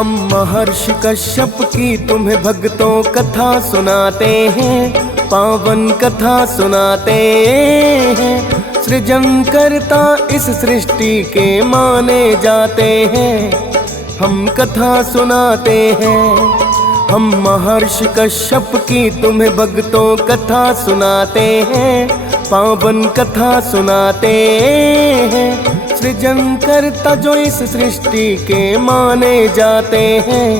हम महर्षि कश्यप की तुम्हें भक्तों कथा सुनाते हैं, पावन कथा सुनाते हैं। सृजन करता इस सृष्टि के माने जाते हैं, हम कथा सुनाते हैं। हम महर्षि कश्यप की तुम्हें भक्तों कथा सुनाते हैं, पावन कथा सुनाते हैं। सृजन करता जो इस सृष्टि के माने जाते हैं,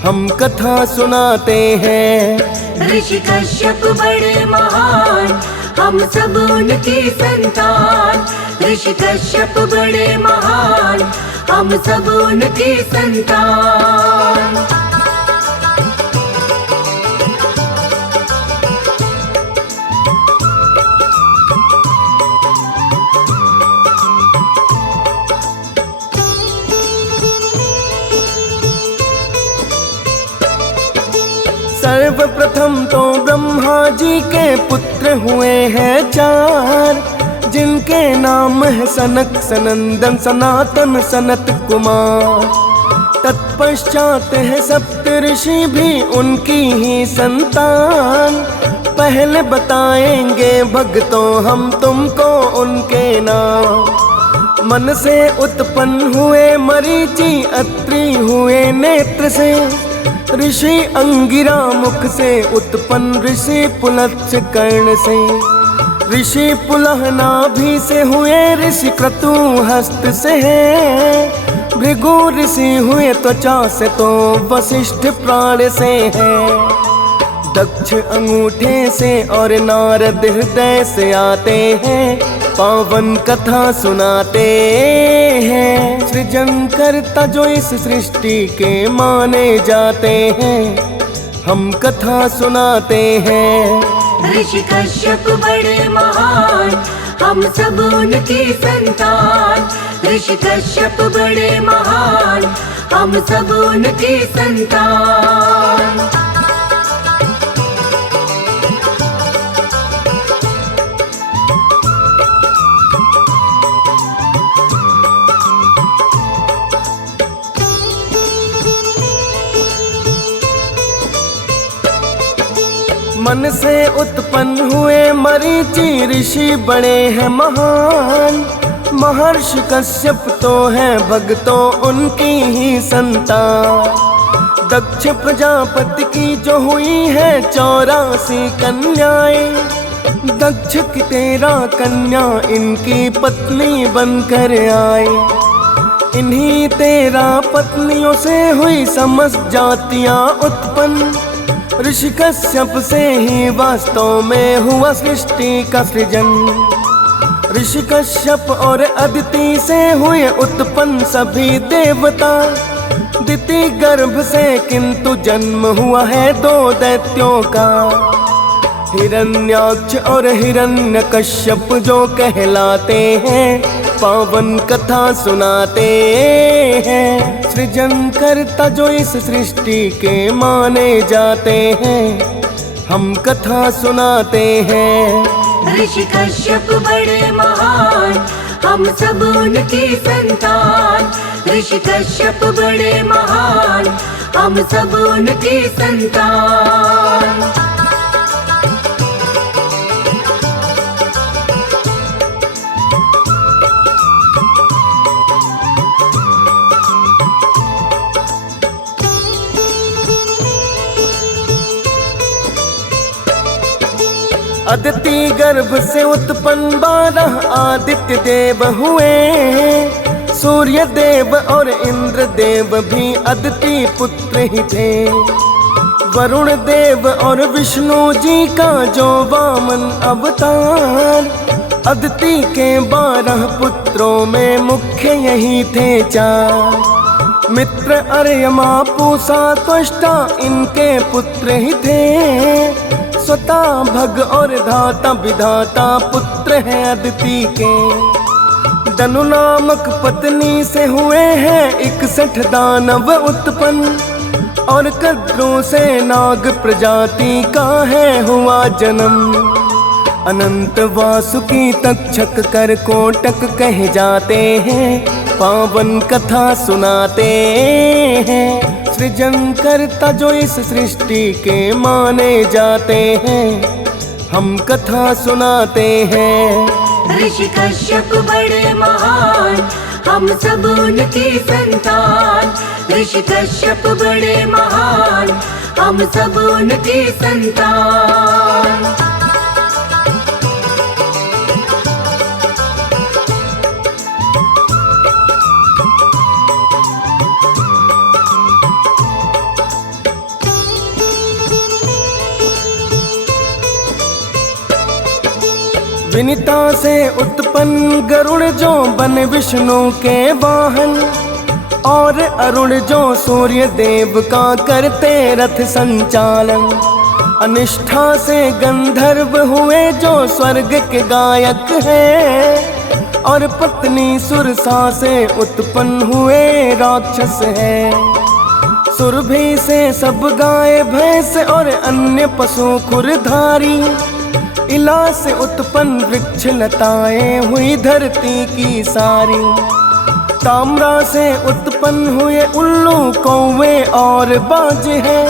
हम कथा सुनाते हैं। ऋषि कश्यप बड़े महान, हम सब उनकी संतान। ऋषि कश्यप बड़े महान, हम सब उनकी संतान। सर्वप्रथम तो ब्रह्मा जी के पुत्र हुए हैं चार, जिनके नाम है सनक, सनंदन, सनातन, सनत कुमार। तत्पश्चात है सप्तऋषि भी उनकी ही संतान। पहले बताएंगे भक्तों हम तुमको उनके नाम। मन से उत्पन्न हुए मरीचि, अत्रि हुए नेत्र से। ऋषि अंगिरा मुख से उत्पन्न ऋषि पुलत्स्य कर्ण से। ऋषि पुलह नाभि से हुए ऋषि क्रतु हस्त से है। भृगु ऋषि हुए त्वचा से तो वशिष्ठ प्राण से है। दक्ष अंगूठे से और नारद हृदय से आते हैं, पावन कथा सुनाते हैं। सृजन करता जो इस सृष्टि के माने जाते हैं, हम कथा सुनाते हैं। ऋषि कश्यप बड़े महान, हम सब उनकी संतान। ऋषि कश्यप बड़े महान, हम सब उनकी संतान। मन से उत्पन्न हुए मरीचि ऋषि बड़े हैं महान। महर्षि कश्यप तो हैं भक्तों उनकी ही संतान। दक्ष प्रजापति की जो हुई है 84 कन्याएं। दक्ष की 13 कन्या इनकी पत्नी बनकर आए। इन्हीं 13 पत्नियों से हुई समस्त जातियां उत्पन्न। ऋषि कश्यप से ही वास्तव में हुआ सृष्टि का सृजन। ऋषि कश्यप और अदिति से हुए उत्पन्न सभी देवता। दिति गर्भ से किंतु जन्म हुआ है 2 दैत्यों का। हिरण्याक्ष और हिरण्यकश्यप जो कहलाते हैं, पावन कथा सुनाते हैं। सृजन करता जो इस सृष्टि के माने जाते हैं, हम कथा सुनाते हैं। ऋषि कश्यप बड़े महान, हम सब उनकी संतान। ऋषि कश्यप बड़े महान, हम सब उनकी संतान। अदिति गर्भ से उत्पन्न 12 आदित्य देव हुए। सूर्य देव और इंद्र देव भी अदिति पुत्र ही थे। वरुण देव और विष्णु जी का जो वामन अवतार। अदिति के 12 पुत्रों में मुख्य यही थे 4। मित्र, अर्यमा, पूषा, त्वष्टा इनके पुत्र ही थे। स्वता, भग और धाता विधाता पुत्र हैं अदिति के। दनु नामक पत्नी से हुए हैं 61 दानव उत्पन्न। और कद्रों से नाग प्रजाति का है हुआ जन्म। अनंत वासुकी तक्षक कर कोटक कहे जाते हैं, पावन कथा सुनाते हैं। सृजन करता जो इस सृष्टि के माने जाते हैं, हम कथा सुनाते हैं। ऋषि कश्यप बड़े महान, हम सब उनकी संतान। ऋषि कश्यप बड़े महान, हम सब उनकी संतान। विनीता से उत्पन्न गरुड़ जो बन विष्णु के वाहन, और अरुण जो सूर्य देव का करते रथ संचालन। अनिष्ठा से गंधर्व हुए जो स्वर्ग के गायक हैं, और पत्नी सुरसा से उत्पन्न हुए राक्षस हैं। सुरभि से सब गाय भैंस और अन्य पशु खुरधारी, इला से उत्पन्न वृक्ष लताएं हुई धरती की सारी। ताम्रा से उत्पन्न हुए उल्लू कौवे और बाज हैं।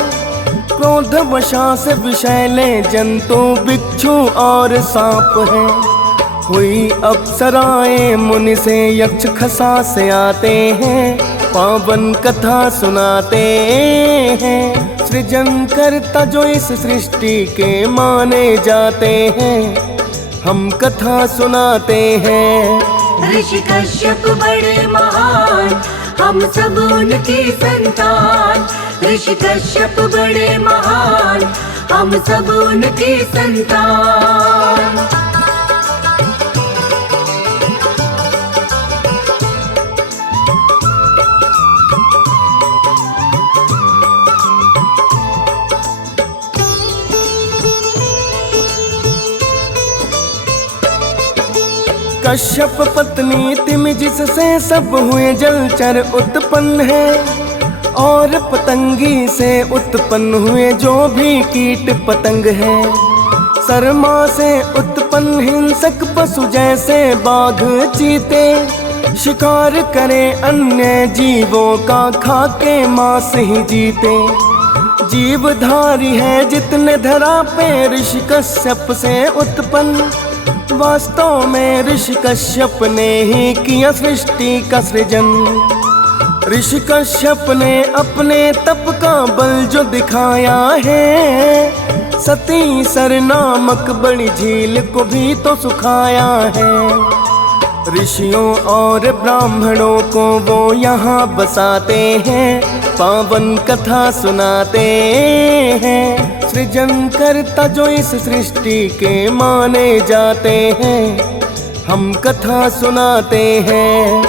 क्रोध वशा से विषैले जंतु बिच्छू और सांप हैं। हुई अप्सराएं मुनि से यक्ष खसा से आते हैं, पावन कथा सुनाते हैं। सृजन करता जो इस सृष्टि के माने जाते हैं, हम कथा सुनाते हैं। ऋषि कश्यप बड़े महान, हम सब उनकी संतान। ऋषि कश्यप बड़े महान, हम सब उनकी संतान। कश्यप पत्नी तिमि जिससे सब हुए जलचर उत्पन्न है, और पतंगी से उत्पन्न हुए जो भी कीट पतंग हैं। सरमा से उत्पन्न हिंसक पशु जैसे बाघ चीते, शिकार करे अन्य जीवों का खाके मांस ही जीते। जीवधारी है जितने धरा पे ऋषि कश्यप से उत्पन्न, वास्तव में ऋषि कश्यप ने ही किया सृष्टि का सृजन। ऋषि कश्यप ने अपने तप का बल जो दिखाया है, सती सर नामक बड़ी झील को भी तो सुखाया है। ऋषियों और ब्राह्मणों को वो यहाँ बसाते हैं, पावन कथा सुनाते हैं। सृजन करता जो इस सृष्टि के माने जाते हैं, हम कथा सुनाते हैं।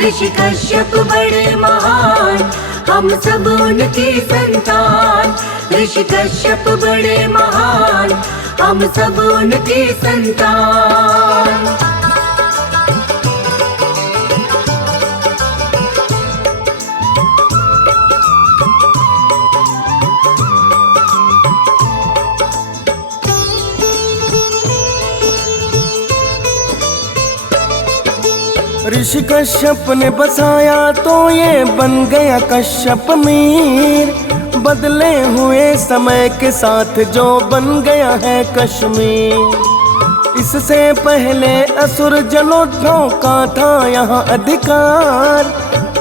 ऋषि कश्यप बड़े महान, हम सब उनकी संतान। ऋषि कश्यप बड़े महान, हम सब उनकी संतान। ऋषि कश्यप ने बसाया तो ये बन गया कश्यप मीर। बदले हुए समय के साथ जो बन गया है कश्मीर। इससे पहले असुर जनोद्भव का था यहाँ अधिकार,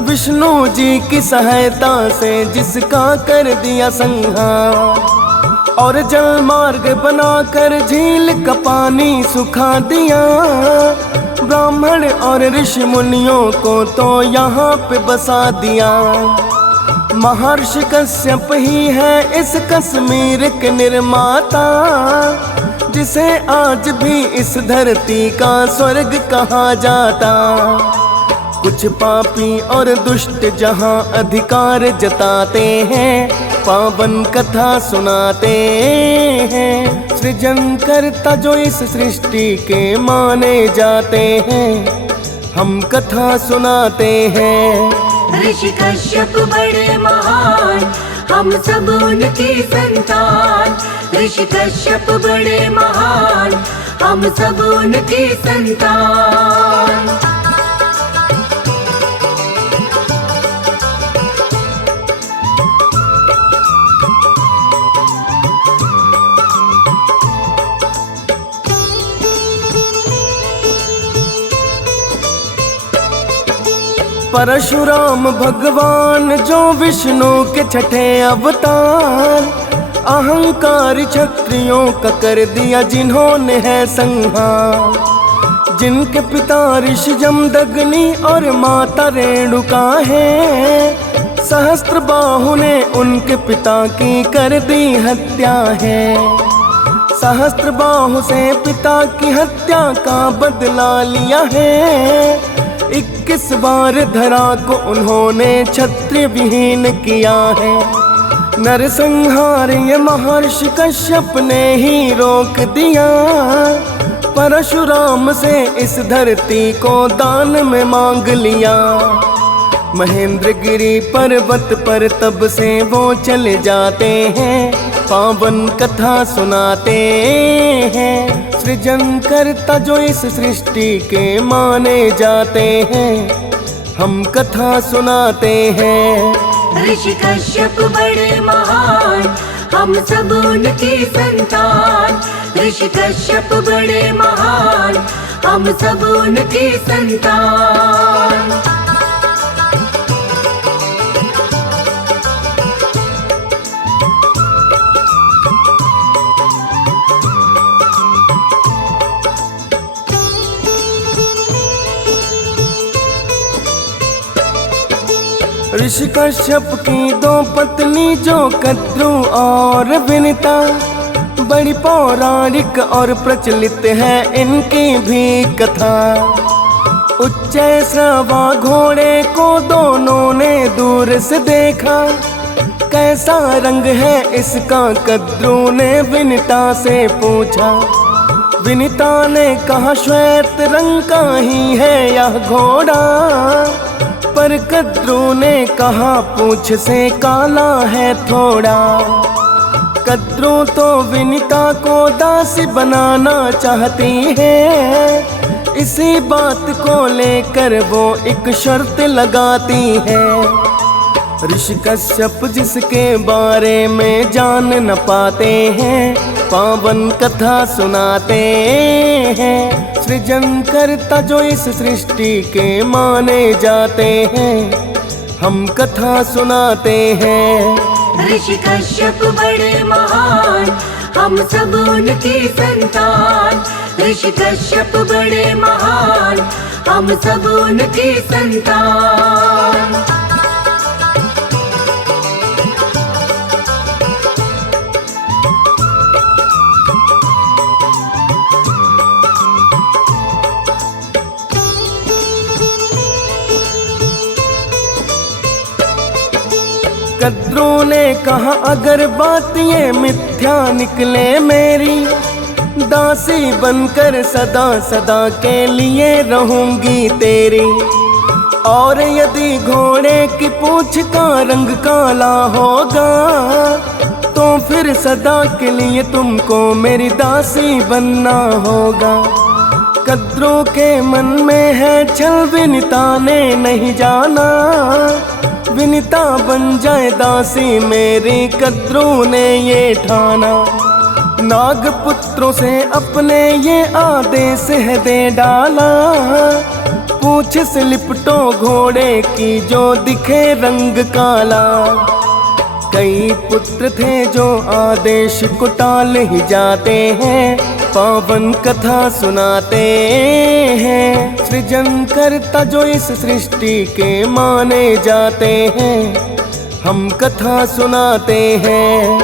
विष्णु जी की सहायता से जिसका कर दिया संहार। और जल मार्ग बनाकर झील का पानी सुखा दिया, ब्राह्मण और ऋषि मुनियों को तो यहाँ पे बसा दिया। महर्षि कश्यप ही है इस कश्मीर के निर्माता, जिसे आज भी इस धरती का स्वर्ग कहा जाता। कुछ पापी और दुष्ट जहाँ अधिकार जताते हैं, पावन कथा सुनाते हैं। सृजन करता जो इस सृष्टि के माने जाते हैं, हम कथा सुनाते हैं। ऋषि कश्यप बड़े महान, हम सब उनकी संतान। ऋषि कश्यप बड़े महान, हम सब उनकी संतान। परशुराम भगवान जो विष्णु के छठे अवतार, अहंकार क्षत्रियों का कर दिया जिन्होंने है संहार। जिनके पिता ऋषि जमदग्नि और माता रेणुका है, सहस्त्रबाहु ने उनके पिता की कर दी हत्या है। सहस्त्रबाहु से पिता की हत्या का बदला लिया है। 21 बार धरा को उन्होंने क्षत्रिय विहीन किया है। नरसंहार ये महर्षि कश्यप ने ही रोक दिया। परशुराम से इस धरती को दान में मांग लिया। महेंद्रगिरी पर्वत पर तब से वो चले जाते हैं, पावन कथा सुनाते हैं। सृजन करता जो इस सृष्टि के माने जाते हैं, हम कथा सुनाते हैं। ऋषि कश्यप बड़े महान, हम सब उनकी संतान। ऋषि कश्यप बड़े महान, हम सब उनकी संतान। ऋषि कश्यप की 2 पत्नी जो कद्रु और विनिता, बड़ी पौराणिक और प्रचलित है इनकी भी कथा। उच्चै श्रवा घोड़े को दोनों ने दूर से देखा, कैसा रंग है इसका कद्रु ने विनिता से पूछा। विनिता ने कहा श्वेत रंग का ही है यह घोड़ा, पर कद्रु ने कहा पूंछ से काला है थोड़ा। कद्रु तो विनिता को दासी बनाना चाहती है, इसी बात को लेकर वो एक शर्त लगाती है। ऋषि कश्यप जिसके बारे में जान न पाते हैं, पावन कथा सुनाते हैं। सृजन करता जो इस सृष्टि के माने जाते हैं, हम कथा सुनाते हैं। ऋषि कश्यप बड़े महान, हम सब उनकी संतान। ऋषि कश्यप बड़े महान, हम सब उनकी संतान। कद्रु ने कहा अगर बात ये मिथ्या निकले मेरी, दासी बनकर सदा सदा के लिए रहूंगी तेरी। और यदि घोड़े की पूंछ का रंग काला होगा, तो फिर सदा के लिए तुमको मेरी दासी बनना होगा। कद्रु के मन में है छल, विनिता ने नहीं जाना। विनिता बन जाए दासी मेरी, कद्रु ने ये ठाना। नागपुत्रों से अपने ये आदेश है दे डाला, पूंछ से लिपटो घोड़े की जो दिखे रंग काला। कई पुत्र थे जो आदेश को टाल ही जाते हैं, पावन कथा सुनाते हैं। सृजन करता जो इस सृष्टि के माने जाते हैं, हम कथा सुनाते हैं।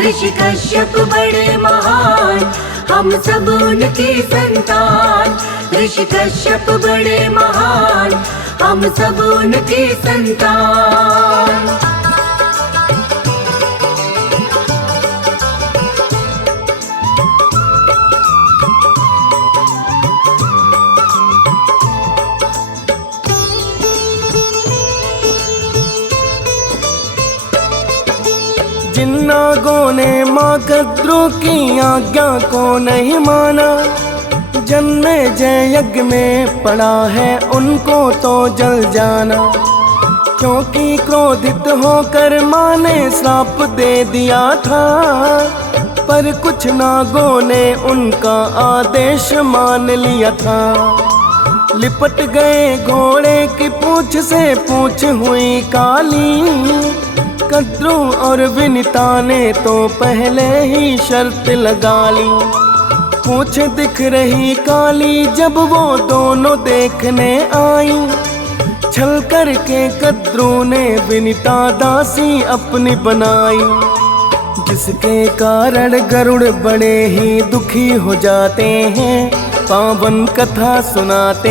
ऋषि कश्यप बड़े महान, हम सब उनकी संतान। ऋषि कश्यप बड़े महान, हम सब उनकी संतान। जिन नागों ने माँ कद्रु की आज्ञा को नहीं माना, जन्मे जय यज्ञ में पड़ा है उनको तो जल जाना। क्योंकि क्रोधित होकर माँ ने श्राप दे दिया था, पर कुछ नागों ने उनका आदेश मान लिया था। लिपट गए घोड़े की पूंछ से पूंछ हुई काली। कद्रू और विनीता ने तो पहले ही शर्त लगा ली। पूंछ दिख रही काली जब वो दोनों देखने आई। छल करके कद्रू ने विनीता दासी अपनी बनाई, जिसके कारण गरुड़ बड़े ही दुखी हो जाते हैं। पावन कथा सुनाते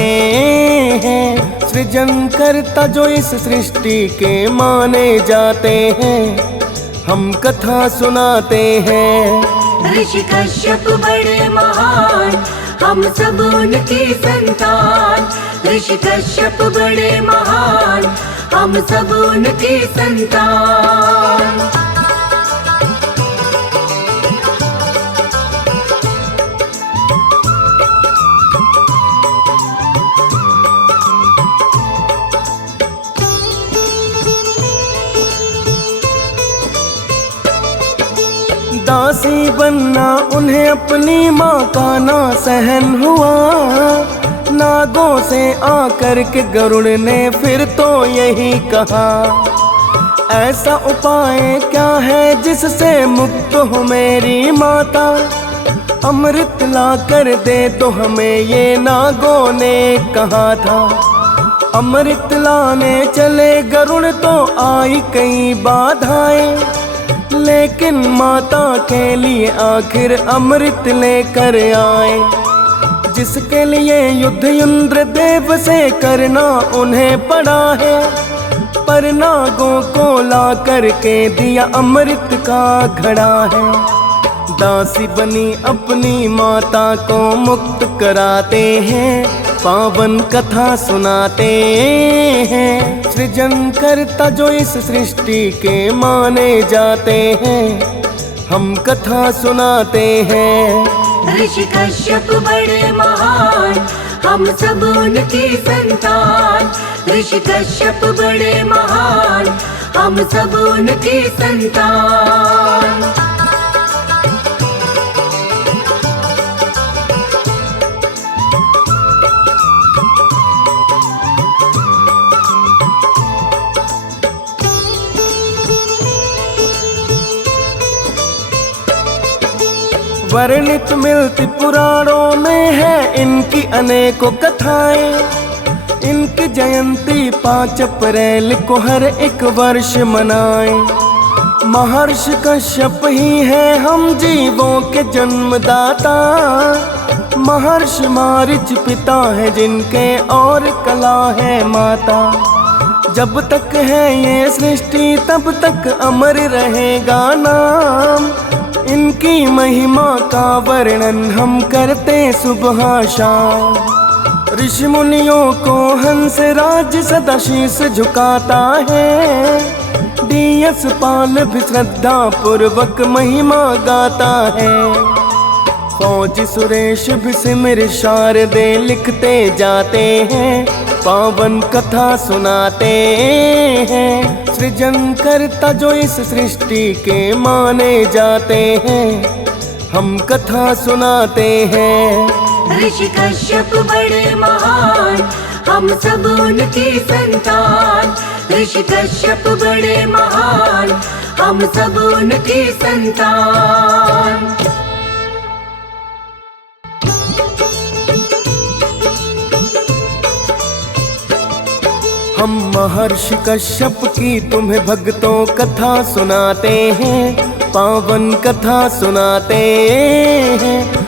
हैं सृजन करता जो इस सृष्टि के माने जाते हैं। हम कथा सुनाते हैं। ऋषि कश्यप बड़े महान, हम सब उनकी संतान। ऋषि कश्यप बड़े महान, हम सब उनकी संतान। दासी बनना उन्हें अपनी माँ का ना सहन हुआ। नागों से आकर के गरुड़ ने फिर तो यही कहा, ऐसा उपाय क्या है जिससे मुक्त हो मेरी माता। अमृत ला कर दे तो हमें ये नागों ने कहा था। अमृत लाने चले गरुड़ तो आई कई बाधाएं, लेकिन माता के लिए आखिर अमृत लेकर आए। जिसके लिए युद्ध इंद्रदेव से करना उन्हें पड़ा है, पर नागों को ला करके दिया अमृत का घड़ा है। दासी बनी अपनी माता को मुक्त कराते हैं। पावन कथा सुनाते हैं सृजन करता जो इस सृष्टि के माने जाते हैं। हम कथा सुनाते हैं। ऋषि कश्यप बड़े महान, हम सब उनकी संतान। ऋषि कश्यप बड़े महान, हम सब उनकी संतान। वर्णित मिलती पुराणों में है इनकी अनेकों कथाएं। इनकी जयंती 5 अप्रैल को हर एक वर्ष मनाएं। महर्षि कश्यप ही है हम जीवों के जन्मदाता। महर्षि मारीच पिता है जिनके और कला है माता। जब तक है ये सृष्टि तब तक अमर रहेगा नाम। इनकी महिमा का वर्णन हम करते सुबह शाम। ऋषि मुनियों को हंस राज सदा शीस झुकाता है। डीएस पाल भी श्रद्धा पूर्वक महिमा गाता है। फौज सुरेश भी सिमर शारदे लिखते जाते हैं। पावन कथा सुनाते हैं सृजन करता जो इस सृष्टि के माने जाते हैं। हम कथा सुनाते हैं। ऋषि कश्यप बड़े महान, हम सब उनकी संतान। ऋषि कश्यप बड़े महान, हम सब उनकी संतान। हम महर्षि कश्यप की तुम्हें भक्तों कथा सुनाते हैं। पावन कथा सुनाते हैं